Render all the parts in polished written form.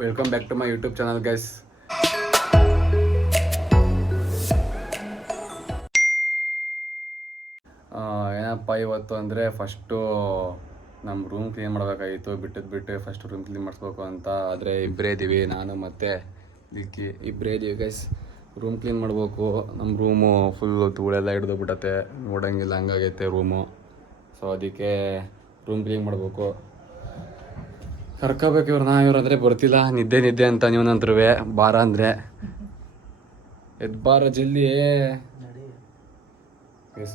Welcome back to my YouTube channel guys. ಏನಪ್ಪ ಇವತ್ತು ಅಂದರೆ ಫಸ್ಟು ನಮ್ಮ ರೂಮ್ ಕ್ಲೀನ್ ಮಾಡಬೇಕಾಗಿತ್ತು. ಬಿಟ್ಟು ಫಸ್ಟ್ ರೂಮ್ ಕ್ಲೀನ್ ಮಾಡಿಸ್ಬೇಕು ಅಂತ. ಆದರೆ ಇಬ್ಬರೇ ಇದ್ದೀವಿ, ನಾನು ಮತ್ತು ದಿಕ್ಕಿ ಇಬ್ಬರೇ ಇದ್ದೀವಿ ಗೈಸ್. ರೂಮ್ ಕ್ಲೀನ್ ಮಾಡಬೇಕು. ನಮ್ಮ ರೂಮು ಫುಲ್ಲು ಧೂಳೆಲ್ಲ ಹಿಡ್ದೋಗ್ಬಿಟ್ಟತೆ, ನೋಡೋಂಗಿಲ್ಲ, ಹಂಗಾಗೈತೆ ರೂಮು. ಸೊ ಅದಕ್ಕೆ ರೂಮ್ ಕ್ಲೀನ್ ಮಾಡಬೇಕು. ಕರ್ಕೋಬೇಕು ಇವ್ರು ಅಂದರೆ ಬರ್ತಿಲ್ಲ. ನಿದ್ದೆ ಅಂತ ನೀವು ನಂತರುವೆ ಬಾರ ಅಂದರೆ ಎದ್ದು ಬಾರ ಜಲ್ದಿ.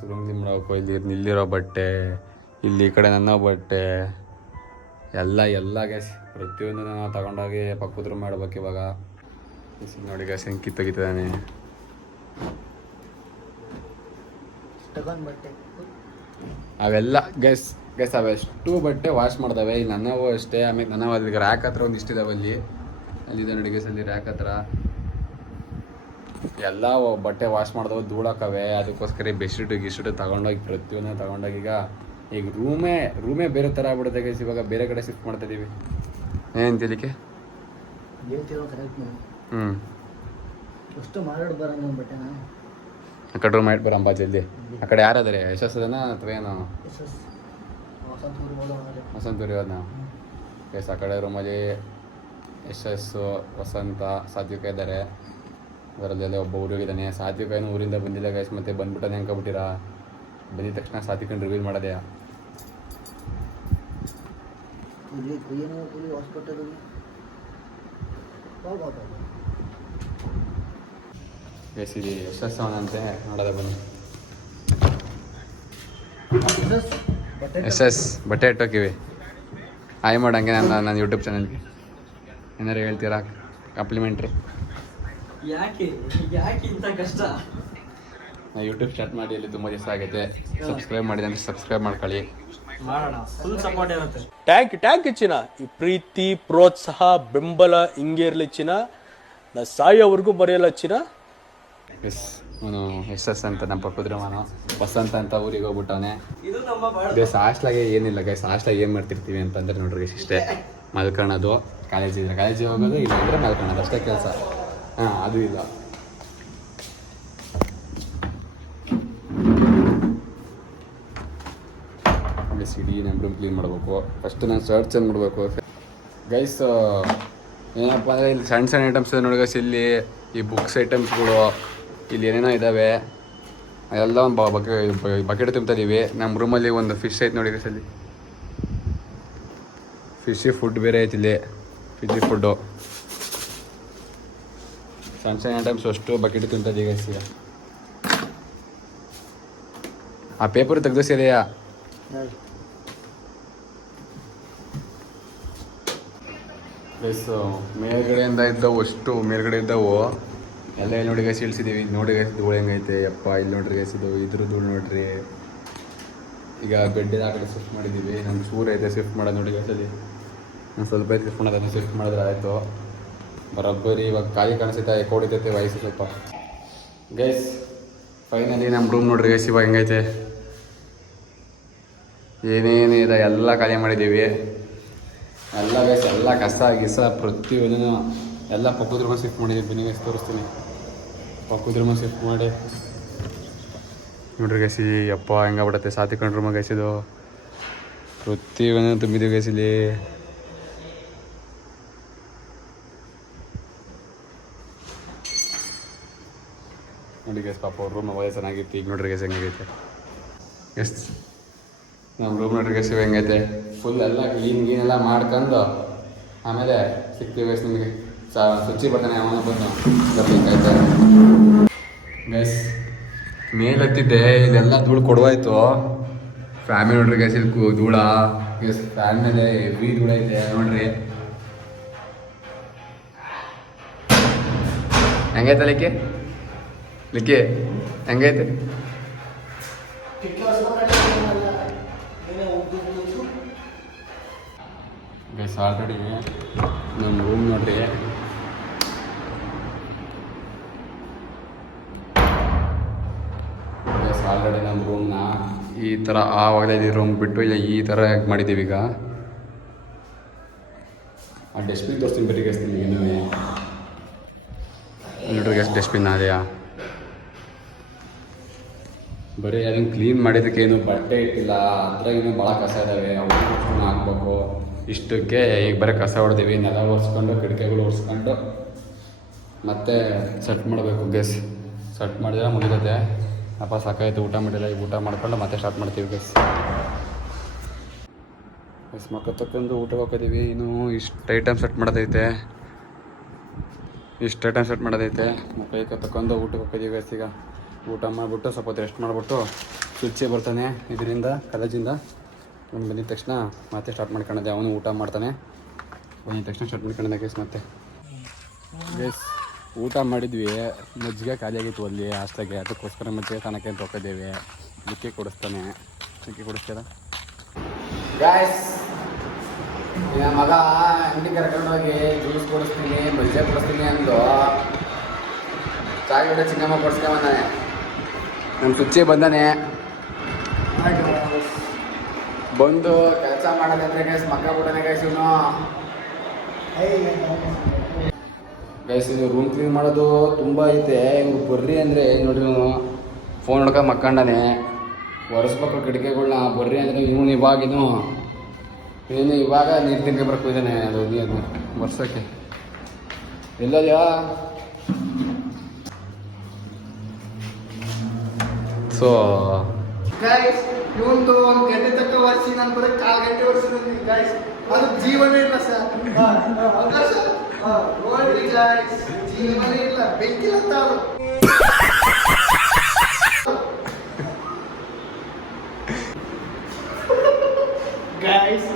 ರೂಮ್ ಕ್ಲೀನ್ ಮಾಡಬೇಕು. ಇಲ್ಲಿರೋ ಬಟ್ಟೆ, ಇಲ್ಲಿ ಈ ಕಡೆ ನನ್ನ ಬಟ್ಟೆ ಎಲ್ಲ ಗ್ಯಾಸ್ ಪ್ರತಿಯೊಂದು ನಾವು ತಗೊಂಡೋಗಿ ಪಕ್ಕದ ರೂಮ್ ಮಾಡ್ಬೇಕು ಇವಾಗ. ನೋಡಿ ಗ್ಯಾಸ್ ಹೆಂಗೆ ಕಿತ್ತೋಗಿದ್ದಾನೆ. ಅವೆಲ್ಲ ಗ್ಯಾಸ್ ಅವೆಷ್ಟು ಬಟ್ಟೆ ವಾಶ್ ಮಾಡ್ದವೆ. ಇಲ್ಲಿ ನನ್ನವು ಅಷ್ಟೇ. ಆಮೇಲೆ ನನ್ನವು ಅಲ್ಲಿಗೆ ರ್ಯಾಕ್ ಹತ್ರ ಒಂದು ಇಷ್ಟಿದಾವೆ. ಅಲ್ಲಿದೆ ನೋಡಿ ಗ್ಯಾಸ್, ಅಲ್ಲಿ ರ್ಯಾಕ್ ಹತ್ರ ಎಲ್ಲ ಬಟ್ಟೆ ವಾಶ್ ಮಾಡ್ದವು, ಧೂಳಕ್ಕವೆ. ಅದಕ್ಕೋಸ್ಕರ ಬೆಡ್ಶೀಟು ತಗೊಂಡೋಗಿ ಪ್ರತಿಯೊಂದು ತಗೊಂಡೋಗಿ ಈಗ ರೂಮೇ ಬೇರೆ ಥರ ಆಗ್ಬಿಡುತ್ತೆ ಗೈಸ್. ಇವಾಗ ಬೇರೆ ಕಡೆ ಶಿಫ್ಟ್ ಮಾಡ್ತಾ ಇದೀವಿ. ಏನು ತಿಳಿಕೆ ಆ ಕಡೆ ರೂಮ್ ಆಯ್ತು ಬರಮ್ಮ ಜಲ್ದಿ. ಆ ಕಡೆ ಯಾರಾದರೆ ಯಶಸ್ಸದನ ಅಥವಾ ಏನು ವಸಂತೂರಿ ಹೋದ ಎಸ್. ಆ ಕಡೆ ರೂಮಲ್ಲಿ ಯಶಸ್ಸು, ವಸಂತ, ಸಾತ್ವಿಕ ಇದ್ದಾರೆ. ಅದರಲ್ಲೆಲ್ಲ ಒಬ್ಬ ಊರಿಗಿದ್ದಾನೆ. ಸಾತ್ವಿಕನೂ ಊರಿಂದ ಬಂದಿಲ್ಲ ಗೈಸ್. ಮತ್ತೆ ಬಂದ್ಬಿಟ್ಟನೆ ಅನ್ಕೊಬಿಟ್ಟಿರಾ. ಬಂದಿದ ತಕ್ಷಣ ಸಾತ್ವಿಕನ ರಿವೀಲ್ ಮಾಡೋದೆ. ಗೈಸ್ ಇಲ್ಲಿ ಯಶಸ್ಸು ಅವನಂತೆ, ನೋಡೋದ ಬನ್ನಿ. ಬಟ್ಟೆ ಇಟ್ಟೋಕಿವಿ. ಹಾಯ್ ಮಾಡಂಗೆ ನನ್ನ ಯೂಟ್ಯೂಬ್ ಚಾನಲ್ಗೆ ಏನಾರು ಹೇಳ್ತೀರಾ ಕಾಂಪ್ಲಿಮೆಂಟ್ರಿ? ಯಾಕೆ ಇಂಥ ಕಷ್ಟ? ನಾ ಯೂಟ್ಯೂಬ್ ಸ್ಟಾರ್ಟ್ ಮಾಡಿ ಇಲ್ಲಿ ತುಂಬ ದಿವಸ ಆಗೈತೆ. ಸಬ್ಸ್ಕ್ರೈಬ್ ಮಾಡಿದೆ ಅಂದರೆ ಸಬ್ಸ್ಕ್ರೈಬ್ ಮಾಡ್ಕೊಳ್ಳಿ. ಮಾಡೋಣ, ಫುಲ್ ಸಪೋರ್ಟ್ ಇರುತ್ತೆ. ಟ್ಯಾಂಕ್ ಚಿನ್ನ. ಈ ಪ್ರೀತಿ, ಪ್ರೋತ್ಸಾಹ, ಬೆಂಬಲ ಹಿಂಗೆ ಇರಲಿ ಚಿನ್ನ. ನಾ ಸಾಯೋವರೆಗೂ ಬರೆಯಲ್ಲ ಚಿನ್ನ. ಎಸ್, ಅವನು ಯಶಸ್ ಅಂತ ನಮ್ಮ ಪಕ್ಕದ ಮನ. ವಸಂತ ಅಂತ ಊರಿಗೆ ಹೋಗ್ಬಿಟ್ಟವನೆ. ಗೈಸ್ ಹಾಸ್ಟ್ಲಾಗೆ ಏನಿಲ್ಲ ಗೈಸ್. ಹಾಸ್ಟ್ಲಾಗ ಏನು ಮಾಡ್ತಿರ್ತೀವಿ ಅಂತಂದ್ರೆ ನೋಡ್ರಿ ಗೈಸ್, ಇಷ್ಟೇ ಮಲ್ಕೊಳ್ಳೋದು. ಕಾಲೇಜಿಗೆ ಹೋಗೋದು, ಇಲ್ಲ ಅಂದರೆ ಮಲ್ಕೊಳ್ಳೋದು, ಅಷ್ಟೇ ಕೆಲಸ. ಅದು ಇಲ್ಲ. ಇಡೀ ನಮ್ಮ ರೂಮ್ ಕ್ಲೀನ್ ಮಾಡಬೇಕು. ಫಸ್ಟ್ ನಾನು ಶರ್ಟ್ ಚೇಂಜ್ ಮಾಡಬೇಕು ಗೈಸ್. ಏನಪ್ಪ ಅಂದರೆ ಇಲ್ಲಿ ಸಣ್ಣ ಐಟಮ್ಸ್ ಇದೆ ನೋಡಿ ಗೈಸ್. ಇಲ್ಲಿ ಈ ಬುಕ್ಸ್ ಐಟಮ್ಸ್ಗಳು ಇಲ್ಲಿ ಏನೇನೋ ಇದ್ದಾವೆ. ಎಲ್ಲ ಒಂದು ಬಕೆಟ್ ತುಂಬ್ತಾ ಇದ್ದೀವಿ. ನಮ್ಮ ರೂಮಲ್ಲಿ ಒಂದು ಫಿಶ್ ಐತೆ ನೋಡಿ ಗೈಸ್. ಅಲ್ಲಿ ಫಿಶಿ ಫುಡ್ ಬೇರೆ ಐತಿ ಇಲ್ಲಿ. ಫಿಶಿ ಫುಡ್ಡು ಸಣ್ಣ ಐಟಮ್ಸ್ ಅಷ್ಟು ಬಕೆಟ್ ತುಂಬ್ತಾ ಇದ್ದೀವಿ ಗೈಸ್. ಈಗ ಆ ಪೇಪರ್ ತೆಗೆದು ಸೇರಿಯಾ ಗೈಸ್. ಮೇಲ್ಗಡೆಯಿಂದ ಇದ್ದವು ಅಷ್ಟು ಮೇಲ್ಗಡೆ ಇದ್ದವು ಎಲ್ಲ ಇಲ್ಲಿ ನೋಡಿ ಗೈಸ್ ಇಳಿಸಿದ್ದೀವಿ. ನೋಡಿ ಗೈಸ್ ಧೂಳು ಹೆಂಗೈತೆ ಯಪ್ಪ. ಇಲ್ಲಿ ನೋಡ್ರಿ ಗೈಸ್, ಇದ್ರ ಧೂಳು ನೋಡ್ರಿ. ಈಗ ಬೆಡ್ಡಿನ ಆ ಕಡೆ ಶಿಫ್ಟ್ ಮಾಡಿದ್ದೀವಿ. ನಮ್ಮ ಚೂರು ಐತೆ ಶಿಫ್ಟ್ ಮಾಡೋದು ನೋಡಿ ಗೈಸ್. ಅಲ್ಲಿ ನಾನು ಸ್ವಲ್ಪ ಐತೆ ಶಿಫ್ಟ್ ಮಾಡೋದನ್ನು ಶಿಫ್ಟ್ ಮಾಡಿದ್ರೆ ಆಯಿತು. ಬರೋಬ್ಬರಿ ಇವಾಗ ಖಾಲಿ ಕಾಣಿಸುತ್ತೆ, ಹೊಡಿತೈತೆ ವಯಸ್ಸು ಸ್ವಲ್ಪ ಗೈಸ್. ಫೈನಲಿ ನಮ್ಮ ರೂಮ್ ನೋಡ್ರಿ ಗೈಸ್ ಇವಾಗ ಹೆಂಗೈತೆ. ಏನೇನಿದೆ ಎಲ್ಲ ಖಾಲಿ ಮಾಡಿದ್ದೀವಿ. ಎಲ್ಲ ಗೈಸ್ ಎಲ್ಲ ಕಸ ಗಿಸ ಪ್ರತಿಯೊಂದೂ ಎಲ್ಲ ಪಕ್ಕದ ರೂಮ ಶಿಫ್ಟ್ ಮಾಡಿದ್ದೀವಿ. ಬನ್ನಿ ಗೈಸ್ ತೋರಿಸ್ತೀನಿ. ಪಕ್ಕದ ರೂಮ ಶಿಫ್ಟ್ ಮಾಡಿ ನೋಡ್ರಿ ಗೈಸಿ ಯಪ್ಪ ಹೆಂಗಾಗ್ಬಿಡತ್ತೆ. ಸಾತಿಕೊಂಡು ರೂಮ ಗೈಸಿದು ಪ್ರತಿಯೊಂದು ತುಂಬಿದ್ದೀವಿ ಗೈಸಿಲಿ. ನೋಡಿ ಗೈಸ್ ಪಾಪ ಅವ್ರ ರೂಮ್ ಅವಾಗ ಚೆನ್ನಾಗಿತ್ತು. ಈಗ ನೋಡ್ರಿ ಗೈಸ್ ಹೆಂಗೈತೆ. ಎಸ್ ನಮ್ಮ ರೂಮ್ ನೋಡ್ರಿ ಗೈಸ್ ಹೆಂಗೈತೆ. ಫುಲ್ ಎಲ್ಲ ಕ್ಲೀನೆಲ್ಲ ಮಾಡ್ಕೊಂಡು ಆಮೇಲೆ ಸಿಗ್ತೀವಿ ಗೈಸ್ ನಿಮಗೆ. ಸುಚ್ಚಿ ಬರ್ತಾನೆ ಅವನ ಬಂದು ಬರ್ಬೇಕಾಯ್ತು ಗೈಸ್. ಮೇಲತ್ತಿದ್ದೆ ಇಲ್ಲೆಲ್ಲ ಧೂಳು ಕೊಡುವಾಯ್ತು. ಫ್ಯಾಮಿಲಿ ನೋಡ್ರಿ ಗೈಸ್ ಇಲ್ಲಿ ಧೂಳ ಗೈಸ್. ಫ್ಯಾನ್ ಮೇಲೆ ಹೆವಿ ಧೂಳ ಐತೆ ನೋಡ್ರಿ. ಹೆಂಗೈತೆ ಲಿಕ್ಕಿ ಹೆಂಗೈತೆ ಗೈಸ್. ಆಲ್ರೆಡಿ ನಮ್ಮ ರೂಮ್ ನೋಡ್ರಿ ಗೈಸ್. ಆಲ್ರೆಡಿ ನಮ್ಮ ರೂಮ್ನ ಈ ಥರ ಆವಾಗಲೇ ರೂಮ್ ಬಿಟ್ಟು ಇಲ್ಲ ಈ ಥರ ಮಾಡಿದ್ದೀವಿ. ಈಗ ಆ ಡಸ್ಟ್ಬಿನ್ ತೋರಿಸ್ತೀನಿ ಬರೀ ಗೈಸ್ ನಿಮಗೆ ಇನ್ನೂ ನೋಡ್ರಿ ಗೈಸ್ ಡಸ್ಟ್ಬಿನ್ ಅದೆಯಾ ಬರೀ ಅದನ್ನು ಕ್ಲೀನ್ ಮಾಡಿದ್ದಕ್ಕೆ ಏನು ಬಟ್ಟೆ ಇಟ್ಟಿಲ್ಲ ಅದ್ರಾಗೇನು ಭಾಳ ಕಸ ಇದ್ದಾವೆ ಅವನ್ನ ಹಾಕ್ಬೇಕು ಇಷ್ಟಕ್ಕೆ ಈಗ ಬರೀ ಕಸ ಹೊಡೆದೀವಿ ನೆಲ ಒರೆಸ್ಕೊಂಡು ಕಿಟಕಿಗಳು ಒರೆಸ್ಕೊಂಡು ಮತ್ತೆ ಸೆಟ್ ಮಾಡಬೇಕು ಗೈಸ್ ಸೆಟ್ ಮಾಡಿದ್ರೆ ಮುಗಿದತೆ ಅಪ್ಪ ಸಾಕಾಯ್ತು ಊಟ ಮಾಡಿಲ್ಲ ಈಗ ಊಟ ಮಾಡ್ಕೊಂಡು ಮತ್ತೆ ಸ್ಟಾರ್ಟ್ ಮಾಡ್ತೀವಿ ಗೈಸ್ ಮಕ್ಕ ತಕ್ಕೊಂಡು ಊಟಕ್ಕೆ ಹೋಗ್ತಿದ್ದೀವಿ ಇನ್ನು ಇಷ್ಟು ಐಟಮ್ ಸೆಟ್ ಮಾಡೋದೈತೆ ಕೈ ತಕ್ಕೊಂಡು ಊಟಕ್ಕೆ ಹೋಗ್ತಿದ್ದೀವಿ ಗೈಸ್ ಈಗ ಊಟ ಮಾಡಿಬಿಟ್ಟು ಸ್ವಲ್ಪ ಹೊತ್ತು ರೆಸ್ಟ್ ಮಾಡಿಬಿಟ್ಟು ಸ್ವಿಚ್ಚೇ ಬರ್ತಾನೆ ಇದರಿಂದ ಕಾಲೇಜಿಂದ ಅವ್ನು ಬಂದಿದ ತಕ್ಷಣ ಮತ್ತೆ ಸ್ಟಾರ್ಟ್ ಮಾಡ್ಕೊಂಡಿದ್ದೆ ಅವನು ಊಟ ಮಾಡ್ತಾನೆ ಬಂದಿದ ತಕ್ಷಣ ಸ್ಟಾರ್ಟ್ ಮಾಡ್ಕೊಂಡಿದ್ದೆ ಗೈಸ್ ಮತ್ತೆ ಗೈಸ್ ಊಟ ಮಾಡಿದ್ವಿ ಮಜ್ಜಿಗೆ ಖಾಲಿಯಾಗಿತ್ತು ಅಲ್ಲಿ ಹಾಸ್ಟೆಲ್ಗೆ ಅದಕ್ಕೋಸ್ಕರ ಮಜ್ಜಿಗೆ ತನಕ ಅಂತ ಹೋಗಿದ್ದೇವೆ ಅದಕ್ಕೆ ಕೊಡಿಸ್ತಾನೆ ಅದಕ್ಕೆ ಕೊಡಿಸ್ತೀರ ಗಾಯ್ಸ್ ನನ್ನ ಮಗ ಅಂಗಡಿ ಕರ್ಕೊಂಡೋಗಿ ಜ್ಯೂಸ್ ಕೊಡಿಸ್ತೀನಿ ಮಜ್ಜಿಗೆ ಕೊಡಿಸ್ತೀನಿ ಅಂದು ಚಾಯ್ ಚಿಕ್ಕಮ್ಮ ಕೊಡಿಸ್ಕೊಂಬಂದಾನೆ ನಮ್ಮ ಸುಚ್ಚಿ ಬಂದಾನೆ ಬಂದು ಕೆಲಸ ಮಾಡೋದಂದ್ರೆ ಗೈಸ್ ಮಕ್ಕ ಬಿಡೋಣ ಗೈಸ್ ಇವನು ಗೈಸ್ ಇದು ರೂಮ್ ಕ್ಲೀನ್ ಮಾಡೋದು ತುಂಬ ಐತೆ ಇವ್ರು ಬರ್ರಿ ಅಂದರೆ ನೋಡ್ರಿ ಇವನು ಫೋನ್ ನೋಡ್ಕೊಂಡು ಮಕ್ಕಂಡಾನೆ ಒರೆಸ್ಬೇಕು ಕಿಟಕಿಗಳ್ನ ಬರ್ರಿ ಅಂದರೆ ಇವನು ಇವಾಗಿನು ಇವಾಗ ನೀರು ತಿನ್ಕೊಂಡು ಬರ್ಕೋಗಿದ್ದಾನೆ ಅದು ನೀರು ವರ್ಷಕ್ಕೆ ಎಲ್ಲದ್ಯಾ ಸೊ ಇವತ್ತು 1 ಗಂಟೆ ತನಕ ವರ್ಷಿ ನಾನು ಬರೀ 4 ಗಂಟೆ ವರ್ಷ ಗಾಯ್ಸ್ ಅದು ಜೀವನ ಇಲ್ಲ ಸರ್ ನೋಡಿ ಗಾಯ್ಸ್ ಜೀವನ ಇಲ್ಲ ಬೆಂಕಿಲ್ಲ ತಾಳು ಗಾಯ್ಸ್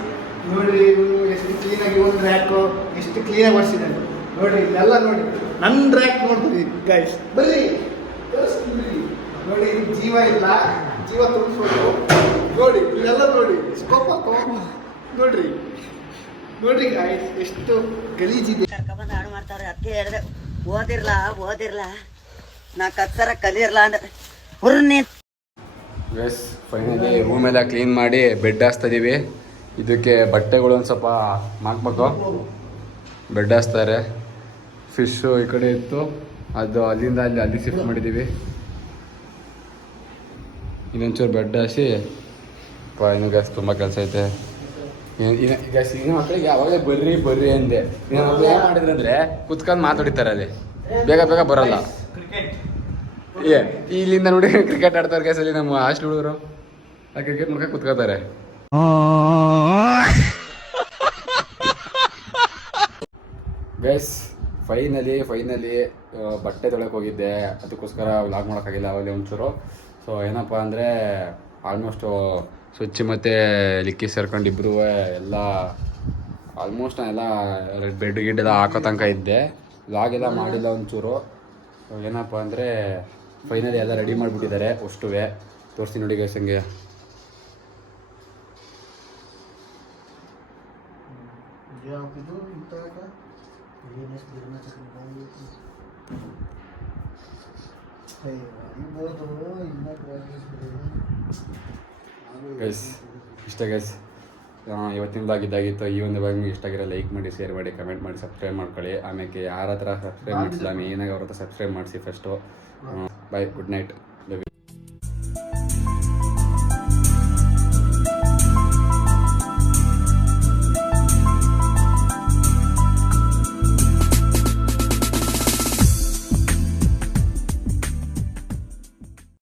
ನೋಡ್ರಿ ಇವನು ಎಷ್ಟು ಕ್ಲೀನಾಗಿ ಒಂದು ರ್ಯಾಕು ಎಷ್ಟು ಕ್ಲೀನಾಗಿ ಬರ್ಸಿದ್ದಾನೆ ನೋಡ್ರಿ ಎಲ್ಲ ನೋಡಿ ನನ್ನ ರ್ಯಾಕ್ ನೋಡ್ರಿ ಗಾಯ್ಸ್ ಬರ್ರಿ ತೋರಿಸ್ತೀನಿ ನೋಡಿ ಜೀವ ಇಲ್ಲ ಜೀವ ತುಂಬಿಸ್ಬೇಕು ನೋಡಿ ಇದೆಲ್ಲ ನೋಡಿ ಸ್ಕೋಪ್ ನೋಡ್ರಿ ನೋಡ್ರಿ ಗಾಯ್ಸ್ ಎಷ್ಟು ಗಲೀಜಿದೆ ಕರ್ಕೊಂಡ್ಬಂದು ಹಾಡು ಮಾಡ್ತಾವ್ರೆ ಅದಕ್ಕೆ ಹೇಳಿದೆ ಓದಿರ್ಲ ನಾ ಕತ್ಸರ ಕಲಿಯರ್ಲ ಅಂದ್ರೆ ಹುರ್ನಿ ಗೈಸ್ ಫೈನಲಿ ರೂಮೆಲ್ಲ ಕ್ಲೀನ್ ಮಾಡಿ ಬೆಡ್ ಹಾಸ್ತಾ ಇದೀವಿ ಇದಕ್ಕೆ ಬಟ್ಟೆಗಳು ಒಂದು ಸ್ವಲ್ಪ ಹಾಕ್ಬೇಕು ಬೆಡ್ ಹಾಸ್ತಾರೆ ಫಿಶ್ಶು ಈ ಕಡೆ ಇತ್ತು ಅದು ಅಲ್ಲಿಂದ ಅಲ್ಲಿ ಶಿಫ್ಟ್ ಮಾಡಿದ್ದೀವಿ ಇನ್ನೊಂಚೂರು ಬೆಡ್ ಹಾಸಿ ಇನ್ನು ಗ್ಯಾಸ್ ತುಂಬ ಕೆಲಸ ಐತೆ ಗ್ಯಾಸ್ ಈಗ ಮಕ್ಕಳಿಗೆ ಅವಾಗಲೇ ಬರ್ರಿ ಅಂದೆ ಏನು ಮಾಡಿದ್ರೆ ಅಂದರೆ ಕುತ್ಕೊಂಡು ಮಾತಾಡಿತಾರೆ ಅಲ್ಲಿ ಬೇಗ ಬರಲ್ಲ ಇಲ್ಲಿಂದ ನೋಡಿ ಕ್ರಿಕೆಟ್ ಆಡ್ತಾರೆ ಗ್ಯಾಸ್ ಅಲ್ಲಿ ನಮ್ಮ ಹಾಸ್ಟೆಲ್ ಹುಡುಗರು ಆ ಕ್ರಿಕೆಟ್ ನೋಡ್ಕೊಂಡು ಕುತ್ಕೋತಾರೆ ಗೈಸ್ ಫೈನಲಿ ಬಟ್ಟೆ ತೊಳಕ್ಕೆ ಹೋಗಿದ್ದೆ ಅದಕ್ಕೋಸ್ಕರ ವ್ಲಾಗ್ ಮಾಡೋಕ್ಕಾಗಿಲ್ಲ ಅವಾಗಲೇ ಒಂಚೂರು ಸೊ ಏನಪ್ಪ ಅಂದರೆ ಆಲ್ಮೋಸ್ಟು ಸ್ವಚ್ಛ ಮತ್ತು ಲಿಕ್ಕಿ ಸೇರ್ಕೊಂಡು ಇಬ್ಬರು ಎಲ್ಲ ಆಲ್ಮೋಸ್ಟ್ ನಾನೆಲ್ಲ ಬೆಡ್ ಗಿಡ್ಡೆಲ್ಲ ಹಾಕೋ ತನಕ ಇದ್ದೆ ವ್ಲಾಗೆಲ್ಲ ಮಾಡಿಲ್ಲ ಒಂಚೂರು ಏನಪ್ಪ ಅಂದರೆ ಫೈನಲಿ ಎಲ್ಲ ರೆಡಿ ಮಾಡಿಬಿಟ್ಟಿದ್ದಾರೆ ಅಷ್ಟುವೆ ತೋರಿಸ್ತೀನಿ ನೋಡಿ ಗೈಸ್ ಹಂಗೆ ಗೈಸ್ ಇಷ್ಟ ಗೈಸ್ ಇವತ್ತಿನ ಬ್ಲಾಗ್ ಇದ್ದಾಗಿತ್ತು ಈ ಒಂದು ಬ್ಲಾಗ್ ನಿಮ್ಗೆ ಇಷ್ಟ ಆಗಿರೋ ಲೈಕ್ ಮಾಡಿ ಶೇರ್ ಮಾಡಿ ಕಮೆಂಟ್ ಮಾಡಿ ಸಬ್ಸ್ಕ್ರೈಬ್ ಮಾಡ್ಕೊಳ್ಳಿ ಆಮೇಲೆ ಯಾರ ಹತ್ರ ಸಬ್ಸ್ಕ್ರೈಬ್ ಮಾಡಿಸಿಲ್ಲ ಮೇನಾಗಿ ಅವ್ರ ಹತ್ರ ಸಬ್ಸ್ಕ್ರೈಬ್ ಮಾಡಿಸಿ ಫಸ್ಟು ಬಾಯ್ ಗುಡ್ ನೈಟ್